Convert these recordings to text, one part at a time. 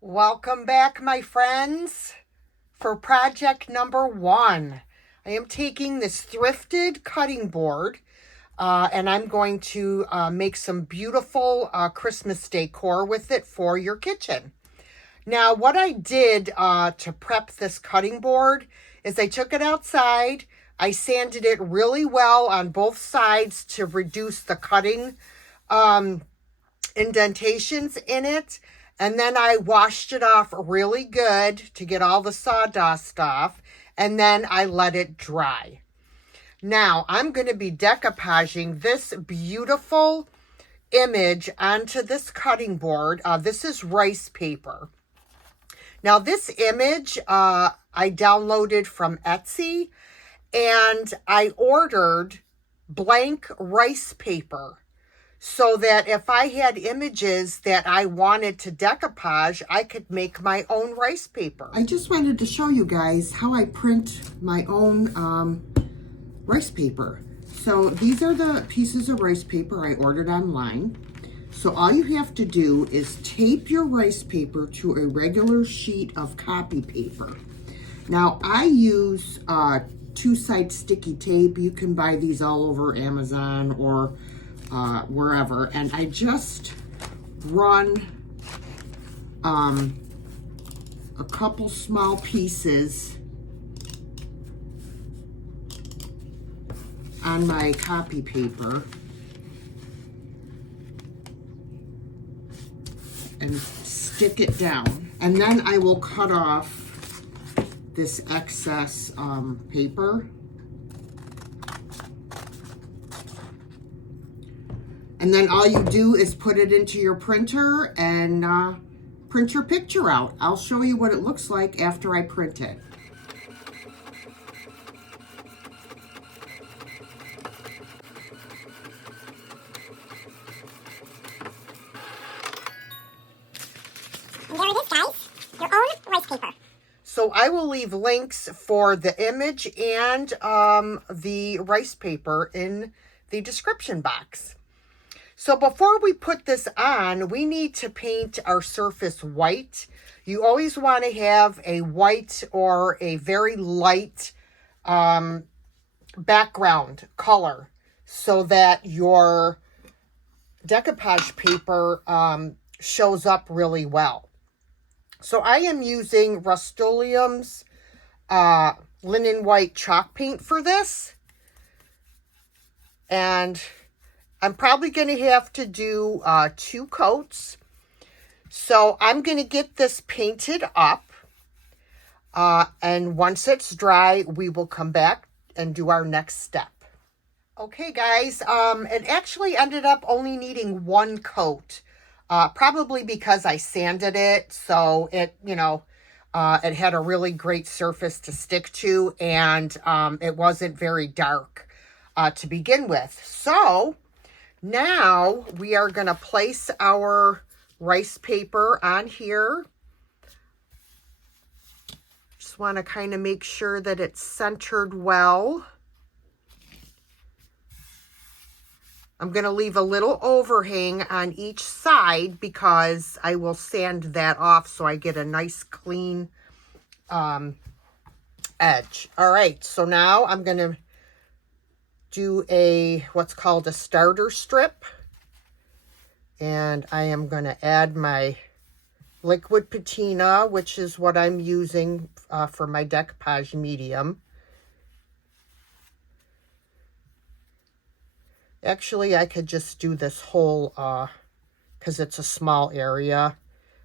Welcome back, my friends, for project number 1. I am taking this thrifted cutting board and I'm going to make some beautiful Christmas decor with it for your kitchen. Now, what I did to prep this cutting board is I took it outside. I sanded it really well on both sides to reduce the cutting indentations in it. And then I washed it off really good to get all the sawdust off. And then I let it dry. Now, I'm going to be decoupaging this beautiful image onto this cutting board. This is rice paper. Now, this image I downloaded from Etsy. And I ordered blank rice paper, so that if I had images that I wanted to decoupage, I could make my own rice paper. I just wanted to show you guys how I print my own rice paper. So these are the pieces of rice paper I ordered online. So all you have to do is tape your rice paper to a regular sheet of copy paper. Now I use 2-side sticky tape. You can buy these all over Amazon or wherever, and I just run a couple small pieces on my copy paper and stick it down, and then I will cut off this excess paper. And then all you do is put it into your printer and print your picture out. I'll show you what it looks like after I print it. And there it is, guys. Your own rice paper. So I will leave links for the image and the rice paper in the description box. So before we put this on, we need to paint our surface white. You always want to have a white or a very light background color so that your decoupage paper shows up really well. So I am using Rust-Oleum's linen white chalk paint for this. And I'm probably going to have to do 2 coats. So I'm going to get this painted up. And once it's dry, we will come back and do our next step. Okay, guys, it actually ended up only needing 1 coat. Probably because I sanded it. So it, it had a really great surface to stick to. And it wasn't very dark to begin with. So now we are going to place our rice paper on here. Just want to kind of make sure that it's centered well. I'm going to leave a little overhang on each side because I will sand that off so I get a nice clean edge. All right, so now I'm going to do what's called a starter strip, and I am going to add my liquid patina, which is what I'm using for my decoupage medium. Actually, I could just do this whole, because it's a small area,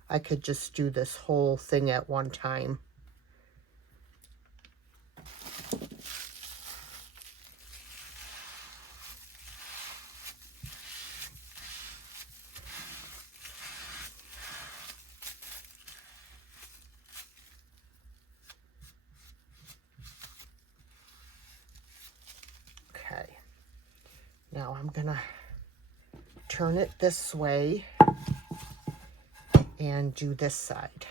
I could just do this whole thing at one time. Okay. Now I'm going to turn it this way and do this side.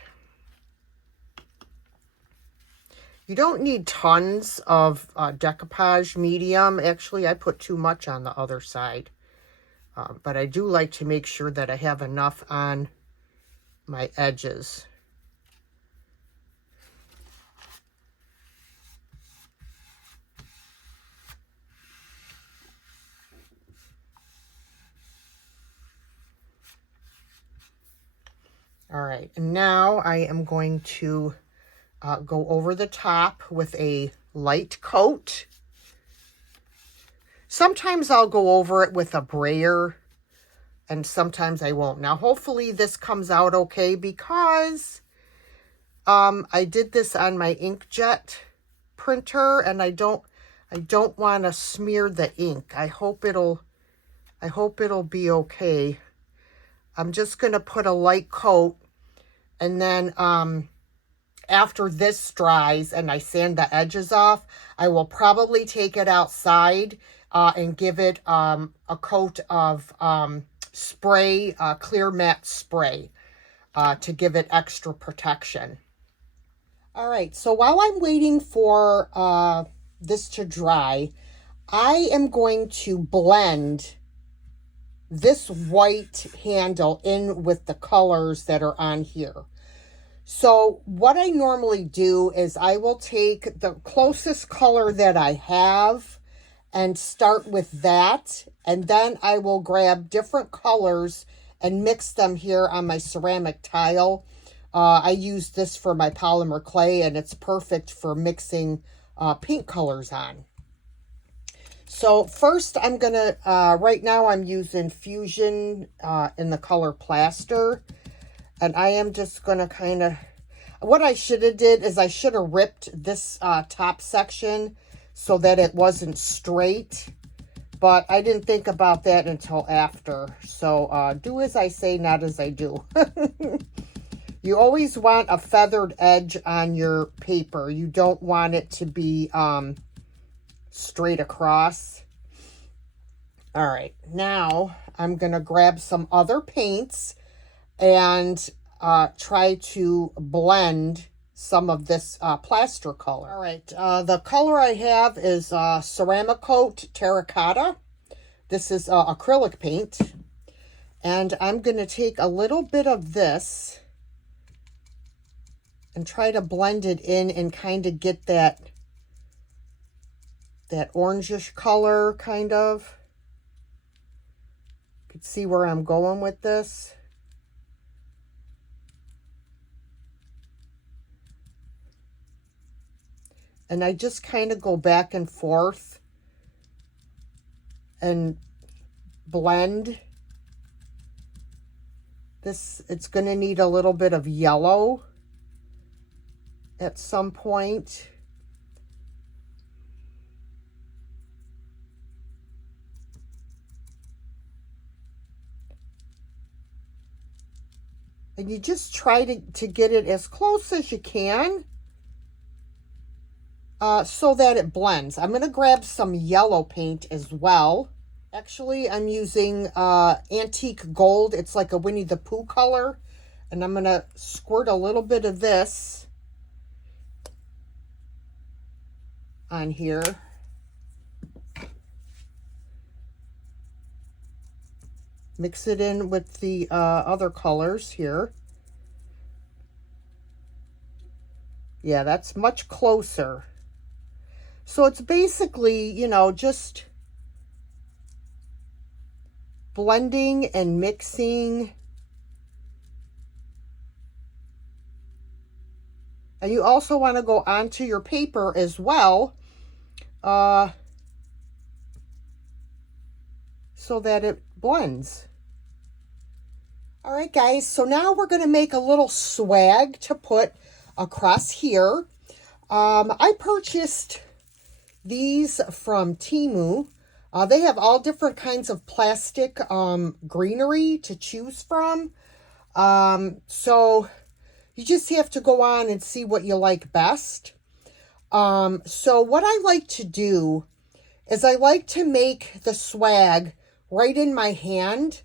You don't need tons of decoupage medium. Actually, I put too much on the other side. But I do like to make sure that I have enough on my edges. All right, and now I am going to go over the top with a light coat. Sometimes I'll go over it with a brayer, and sometimes I won't. Now, hopefully this comes out okay because I did this on my inkjet printer, and I don't want to smear the ink. I hope it'll be okay. I'm just going to put a light coat, and then after this dries and I sand the edges off, I will probably take it outside and give it a coat of spray, clear matte spray to give it extra protection. All right, so while I'm waiting for this to dry, I am going to blend this white handle in with the colors that are on here. So what I normally do is I will take the closest color that I have and start with that, and then I will grab different colors and mix them here on my ceramic tile. I use this for my polymer clay, and it's perfect for mixing paint colors on. So first I'm going to, right now I'm using Fusion in the color Plaster. And I am just going to kind of, what I should have did is I should have ripped this top section so that it wasn't straight. But I didn't think about that until after. So do as I say, not as I do. You always want a feathered edge on your paper. You don't want it to be straight across. All right, now I'm going to grab some other paints and try to blend some of this plaster color. All right, the color I have is Ceramic Coat Terracotta. This is acrylic paint. And I'm going to take a little bit of this and try to blend it in and kind of get that orangish color, kind of. You can see where I'm going with this. And I just kind of go back and forth and blend. This, it's going to need a little bit of yellow at some point. And you just try to get it as close as you can so that it blends. I'm going to grab some yellow paint as well. Actually, I'm using antique gold. It's like a Winnie the Pooh color. And I'm going to squirt a little bit of this on here. Mix it in with the other colors here. Yeah, that's much closer. So it's basically, you know, just blending and mixing. And you also want to go onto your paper as well, so that it blends. All right, guys, so now we're going to make a little swag to put across here. I purchased these from Temu. They have all different kinds of plastic greenery to choose from. So you just have to go on and see what you like best. So what I like to do is I like to make the swag right in my hand.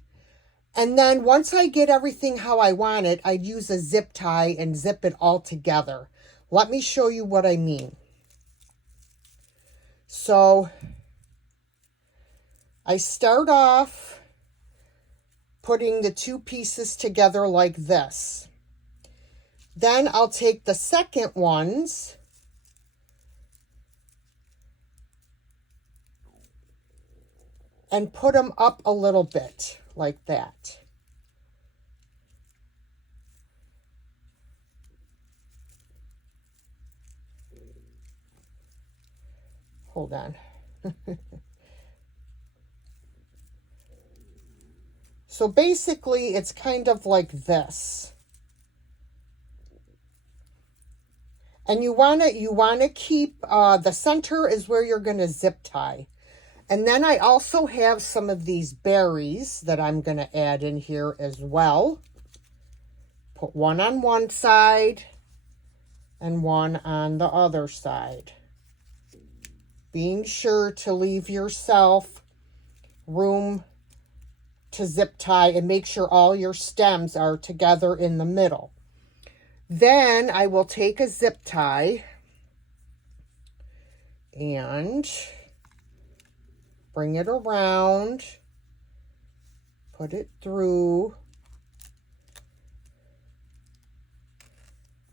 And then once I get everything how I want it, I'd use a zip tie and zip it all together. Let me show you what I mean. So I start off putting the two pieces together like this. Then I'll take the second ones and put them up a little bit like that. hold on. So basically it's kind of like this. And you want to keep, the center is where you're going to zip tie. And then I also have some of these berries that I'm going to add in here as well. Put one on one side and one on the other side. Being sure to leave yourself room to zip tie and make sure all your stems are together in the middle. Then I will take a zip tie and bring it around, put it through,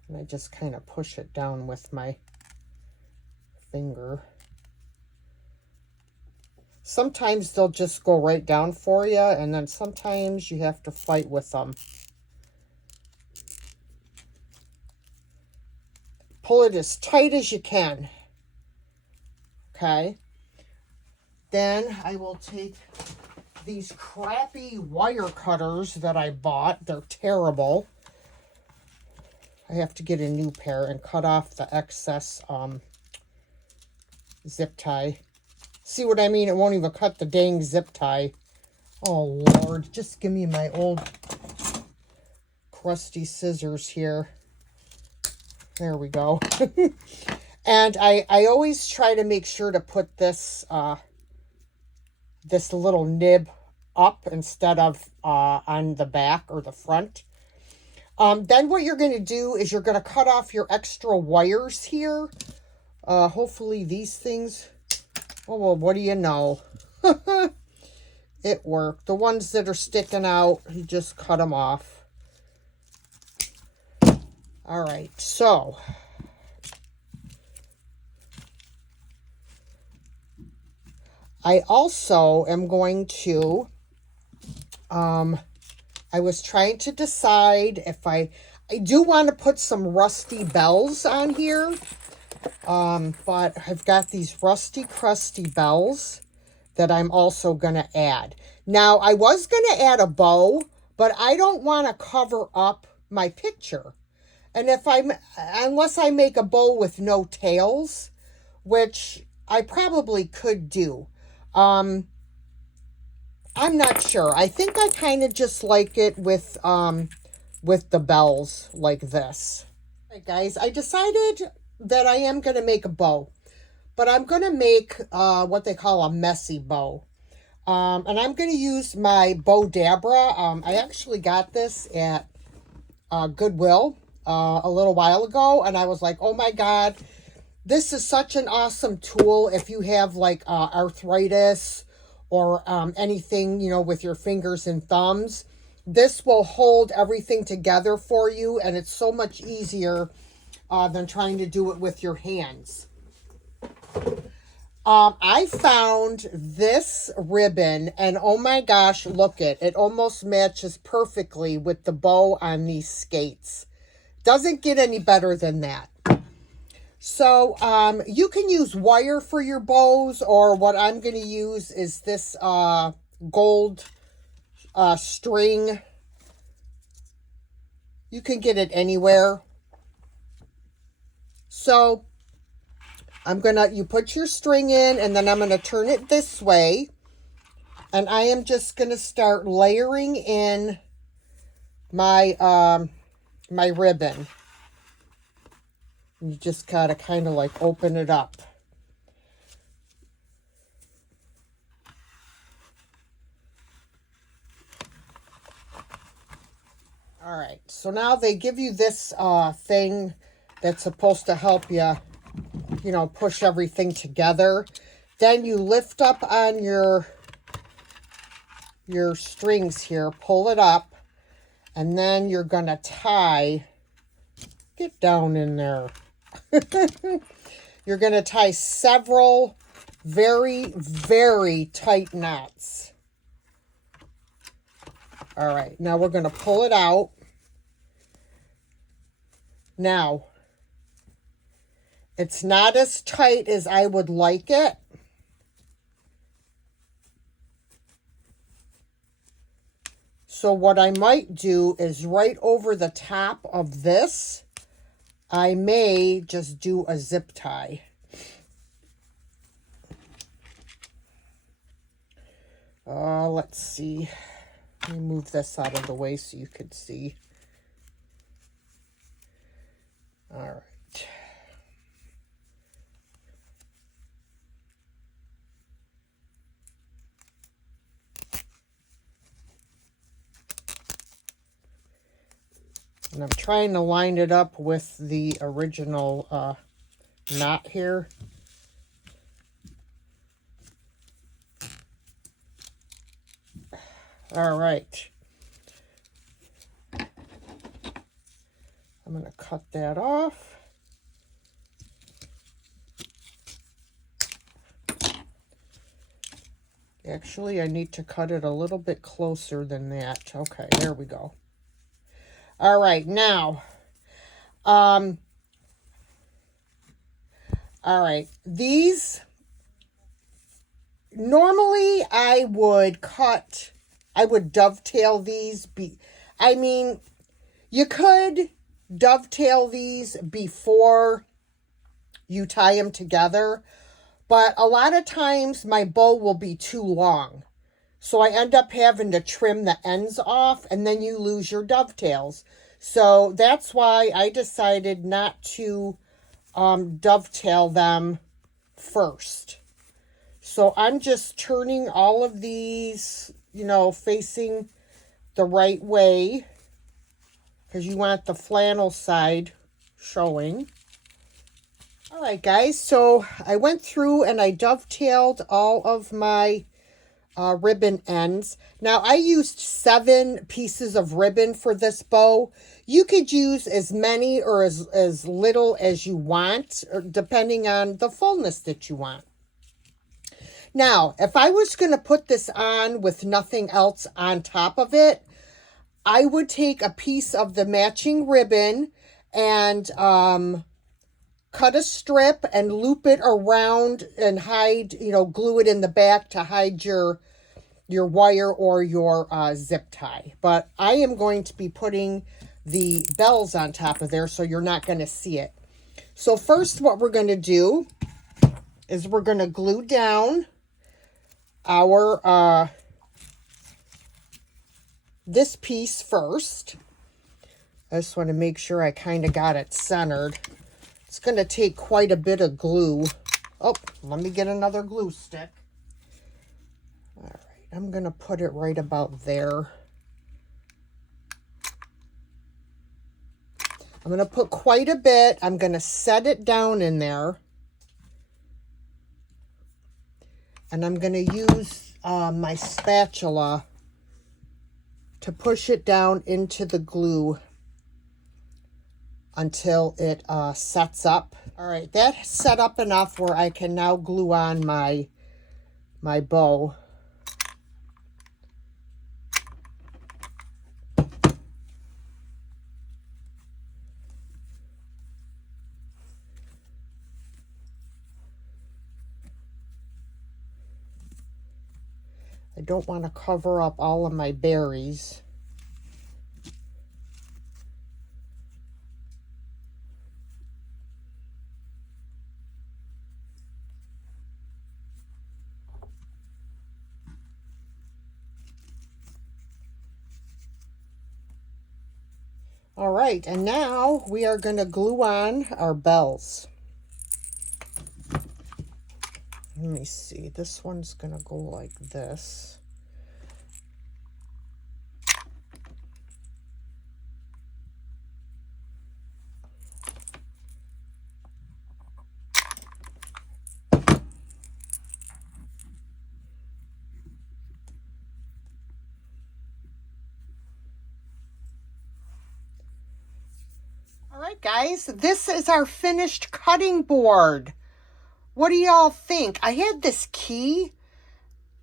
and I just kind of push it down with my finger. Sometimes they'll just go right down for you, and then sometimes you have to fight with them. Pull it as tight as you can. Okay. Then I will take these crappy wire cutters that I bought. They're terrible. I have to get a new pair and cut off the excess zip tie. See what I mean? It won't even cut the dang zip tie. Oh, Lord. Just give me my old crusty scissors here. There we go. And I always try to make sure to put this this little nib up instead of on the back or the front. Then what you're going to do is you're going to cut off your extra wires here. Hopefully these things... Oh, well, what do you know? It worked. The ones that are sticking out, you just cut them off. All right, so I also am going to, I was trying to decide if I do want to put some rusty bells on here. But I've got these rusty, crusty bells that I'm also going to add. Now, I was going to add a bow, but I don't want to cover up my picture. And unless I make a bow with no tails, which I probably could do. I'm not sure. I think I kind of just like it with the bells like this. All right, guys, I decided that I am going to make a bow, but I'm going to make what they call a messy bow. And I'm going to use my Bow Dabra. I actually got this at Goodwill a little while ago, and I was like, oh my God, this is such an awesome tool if you have like arthritis or anything, you know, with your fingers and thumbs. This will hold everything together for you, and it's so much easier than trying to do it with your hands. I found this ribbon, and oh my gosh, look it almost matches perfectly with the bow on these skates. Doesn't get any better than that. So you can use wire for your bows, or what I'm going to use is this gold string. You can get it anywhere. So you put your string in, and then I'm going to turn it this way. And I am just going to start layering in my, my ribbon. You just gotta kind of like open it up. All right, so now they give you this thing that's supposed to help you, you know, push everything together. Then you lift up on your strings here, pull it up, and then you're gonna tie. Get down in there. You're gonna tie several very, very tight knots. All right, now we're gonna pull it out. Now, It's not as tight as I would like it. So what I might do is right over the top of this, I may just do a zip tie. Let's see. Let me move this out of the way so you could see. All right. And I'm trying to line it up with the original knot here. All right. I'm going to cut that off. Actually, I need to cut it a little bit closer than that. Okay, there we go. All right, now, all right, these, normally I would dovetail these. I mean, you could dovetail these before you tie them together, but a lot of times my bow will be too long. So I end up having to trim the ends off, and then you lose your dovetails. So that's why I decided not to dovetail them first. So I'm just turning all of these, you know, facing the right way, because you want the flannel side showing. All right, guys, so I went through and I dovetailed all of my ribbon ends. Now, I used 7 pieces of ribbon for this bow. You could use as many or as little as you want, depending on the fullness that you want. Now, if I was going to put this on with nothing else on top of it, I would take a piece of the matching ribbon and cut a strip and loop it around and hide, you know, glue it in the back to hide your wire or your zip tie. But I am going to be putting the bells on top of there, so you're not going to see it. So first, what we're going to do is we're going to glue down our this piece first. I just want to make sure I kind of got it centered. It's going to take quite a bit of glue. Oh, let me get another glue stick. All right, I'm going to put it right about there. I'm going to put quite a bit. I'm going to set it down in there. And I'm going to use my spatula to push it down into the glue until it sets up. All right, that's set up enough where I can now glue on my bow. I don't want to cover up all of my berries. All right, and now we are going to glue on our bells. Let me see, this one's going to go like this. All right, guys, this is our finished cutting board. What do y'all think? I had this key,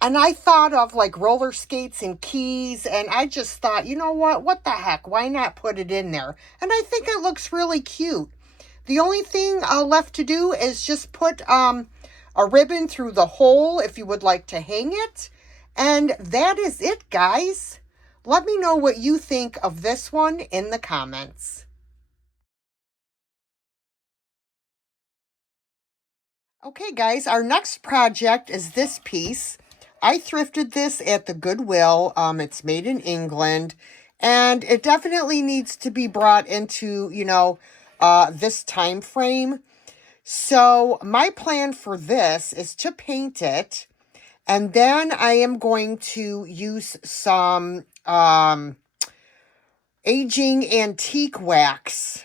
and I thought of like roller skates and keys, and I just thought, you know what the heck? Why not put it in there? And I think it looks really cute. The only thing left to do is just put a ribbon through the hole if you would like to hang it. And that is it, guys. Let me know what you think of this one in the comments. Okay, guys, our next project is this piece. I thrifted this at the Goodwill. It's made in England, and it definitely needs to be brought into, this time frame. So my plan for this is to paint it, and then I am going to use some aging antique wax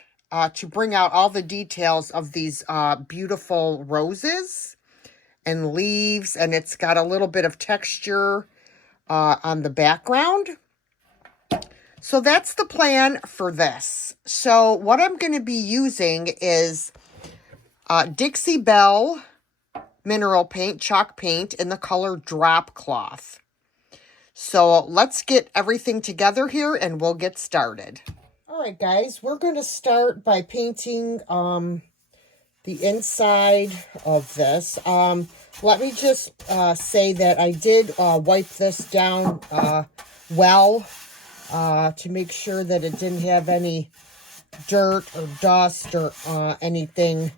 to bring out all the details of these beautiful roses and leaves, and it's got a little bit of texture on the background. So that's the plan for this. So what I'm going to be using is Dixie Belle mineral paint, chalk paint in the color Drop Cloth. So let's get everything together here and we'll get started. All right, guys, we're going to start by painting the inside of this. Let me just say that I did wipe this down well to make sure that it didn't have any dirt or dust or anything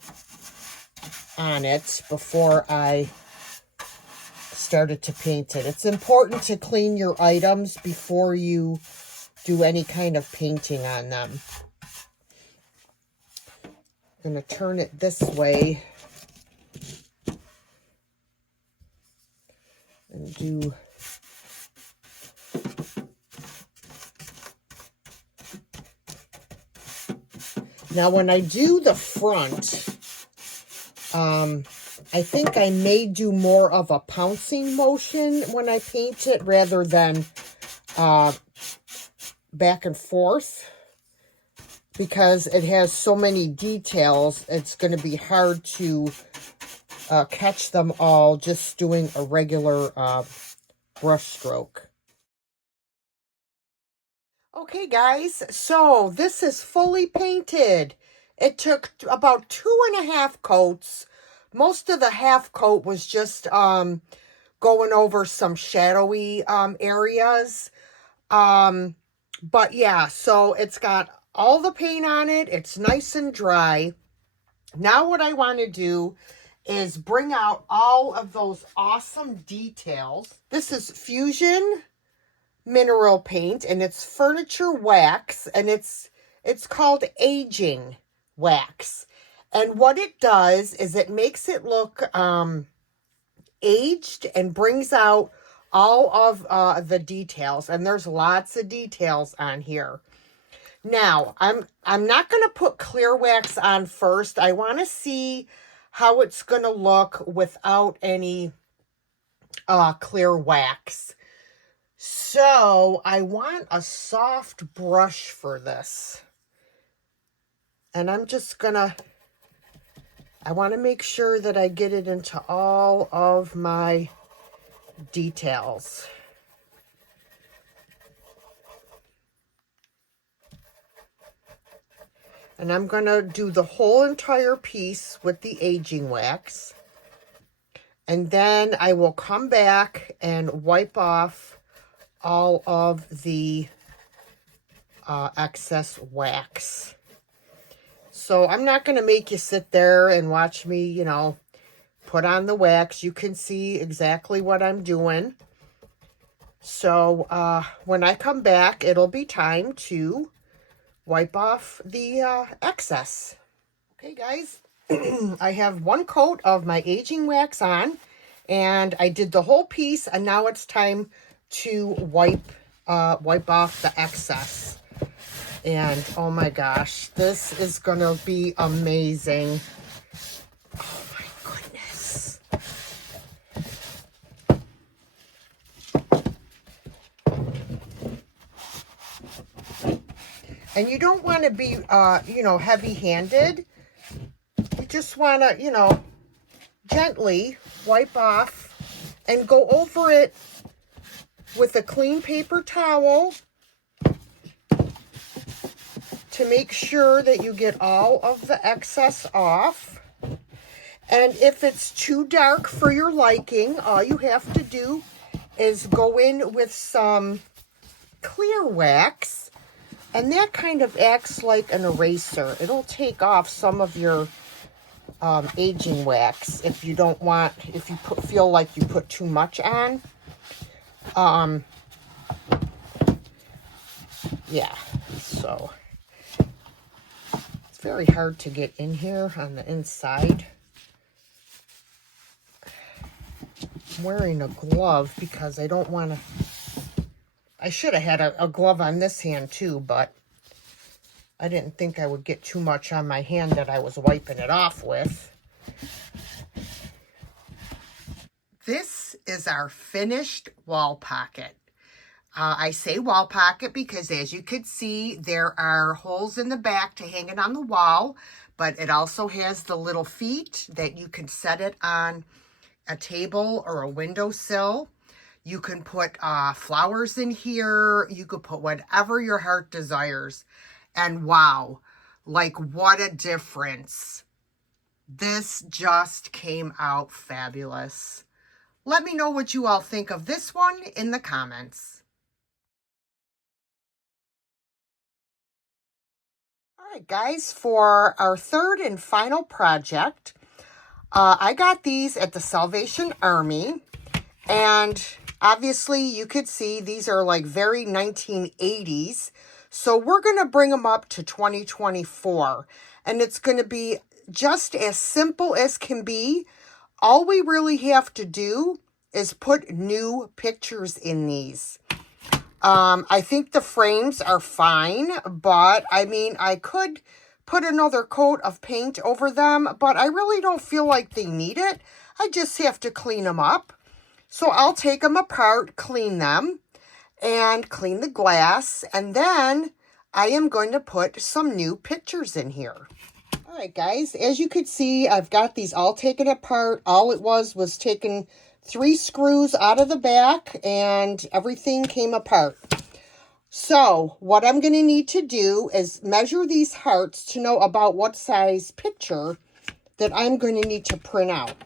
on it before I started to paint it. It's important to clean your items before you do any kind of painting on them. I'm going to turn it this way and do now when I do the front, I think I may do more of a pouncing motion when I paint it rather than back and forth, because it has so many details. It's going to be hard to catch them all just doing a regular brush stroke. Okay, guys, so this is fully painted. It took about 2.5 coats. Most of the half coat was just going over some shadowy areas. But yeah, so it's got all the paint on it. It's nice and dry. Now what I want to do is bring out all of those awesome details. This is Fusion mineral paint, and it's furniture wax, and it's called aging wax. And what it does is it makes it look aged and brings out all of the details, and there's lots of details on here. Now, I'm not going to put clear wax on first. I want to see how it's going to look without any clear wax. So, I want a soft brush for this. And I'm just going to, I want to make sure that I get it into all of my details. And I'm going to do the whole entire piece with the aging wax. And then I will come back and wipe off all of the excess wax. So I'm not going to make you sit there and watch me, put on the wax. You can see exactly what I'm doing. So when I come back, it'll be time to wipe off the excess. Okay, guys, I have 1 coat of my aging wax on, and I did the whole piece, and now it's time to wipe off the excess. And oh my gosh, this is gonna be amazing. Oh my goodness. And you don't want to be heavy-handed. You just want to, gently wipe off and go over it with a clean paper towel to make sure that you get all of the excess off. And if it's too dark for your liking, all you have to do is go in with some clear wax, and that kind of acts like an eraser. It'll take off some of your aging wax if you don't want, if you feel like you put too much on. Yeah, so it's very hard to get in here on the inside. I'm wearing a glove because I don't want to, I should have had a glove on this hand too, but I didn't think I would get too much on my hand that I was wiping it off with. This is our finished wall pocket. I say wall pocket because, as you could see, there are holes in the back to hang it on the wall, but it also has the little feet that you can set it on a table or a windowsill. You can put flowers in here. You could put whatever your heart desires. And wow, like what a difference. This just came out fabulous. Let me know what you all think of this one in the comments. All right, guys, for our third and final project, I got these at the Salvation Army, and obviously you could see these are like very 1980s. So we're going to bring them up to 2024, and it's going to be just as simple as can be. All we really have to do is put new pictures in these. I think the frames are fine, but I mean, I could put another coat of paint over them, but I really don't feel like they need it. I just have to clean them up. So I'll take them apart, clean them, and clean the glass, and then I am going to put some new pictures in here. All right, guys, as you could see, I've got these all taken apart. All it was taking 3 screws out of the back, and everything came apart. So what I'm going to need to do is measure these hearts to know about what size picture that I'm going to need to print out.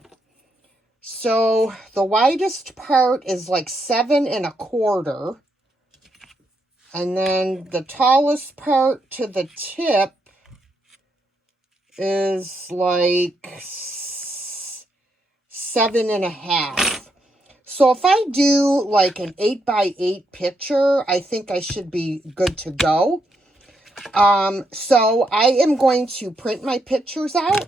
So the widest part is like 7 1/4. And then the tallest part to the tip is like 7 1/2. So if I do like an 8 by 8 picture, I think I should be good to go. So I am going to print my pictures out,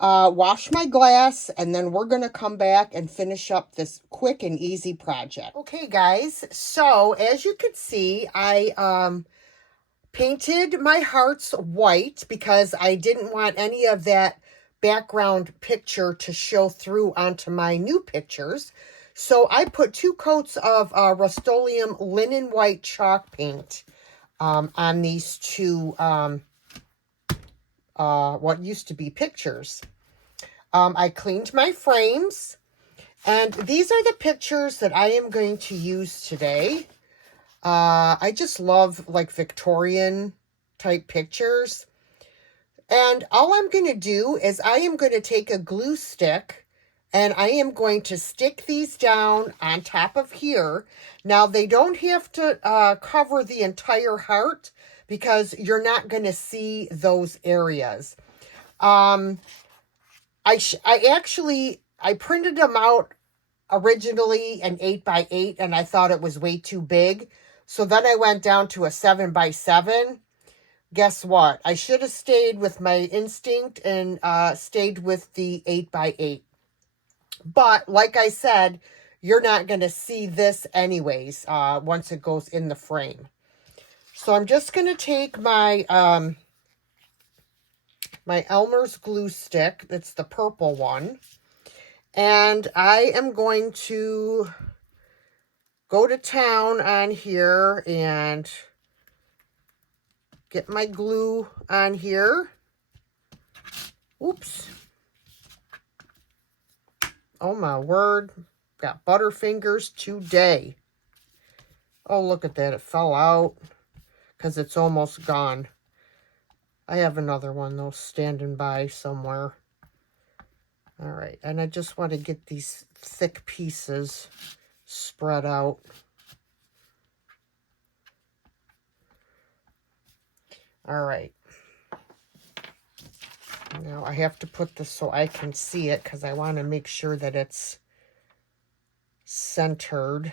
wash my glass, and then we're going to come back and finish up this quick and easy project. Okay, guys, so as you can see, I painted my hearts white because I didn't want any of that background picture to show through onto my new pictures. So I put 2 coats of Rust-Oleum linen white chalk paint on these 2 what used to be pictures. I cleaned my frames, and these are the pictures that I am going to use today. I just love like Victorian type pictures. And all I'm going to do is I am going to take a glue stick and I am going to stick these down on top of here. Now, they don't have to cover the entire heart because you're not going to see those areas. I printed them out originally an 8 by 8 and I thought it was way too big. So then I went down to a 7 by 7. Guess what? I should have stayed with my instinct and stayed with the 8 by 8. But like I said, you're not going to see this anyways once it goes in the frame. So I'm just going to take my my Elmer's glue stick. That's the purple one. And I am going to go to town on here and get my glue on here. Oops. Oh my word. Got butterfingers today. Oh, look at that. It fell out because it's almost gone. I have another one though standing by somewhere. All right, and I just want to get these thick pieces spread out. All right. Now I have to put this so I can see it because I want to make sure that it's centered.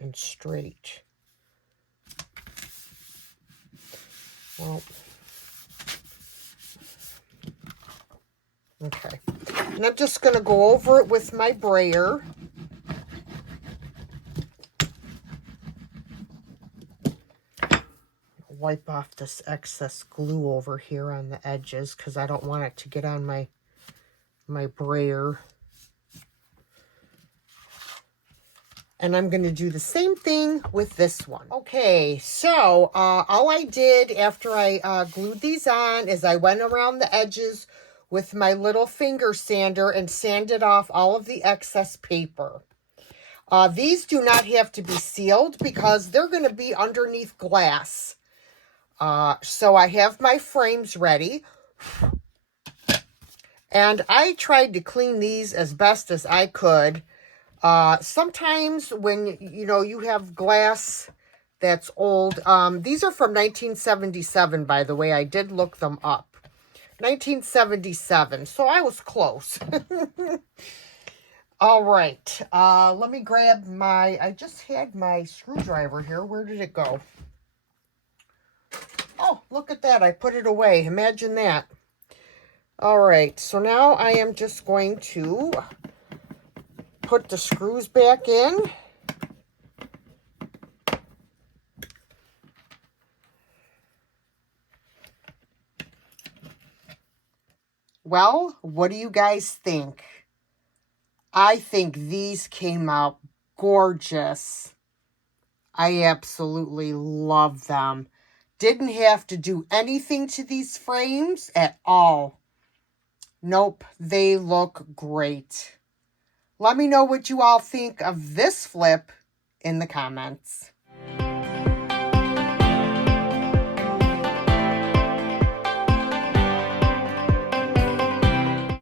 And straight. Well, okay. And I'm just going to go over it with my brayer. Wipe off this excess glue over here on the edges because I don't want it to get on my brayer. And I'm going to do the same thing with this one. Okay, so all I did after I glued these on is I went around the edges with my little finger sander and sanded off all of the excess paper. These do not have to be sealed because they're going to be underneath glass. So I have my frames ready. And I tried to clean these as best as I could. Sometimes when, you have glass that's old, these are from 1977, by the way. I did look them up. 1977, so I was close. All right, let me grab I just had my screwdriver here. Where did it go? Oh, look at that. I put it away. Imagine that. All right, so now I am just going to put the screws back in. Well, what do you guys think? I think these came out gorgeous. I absolutely love them. Didn't have to do anything to these frames at all. Nope, they look great. Let me know what you all think of this flip in the comments.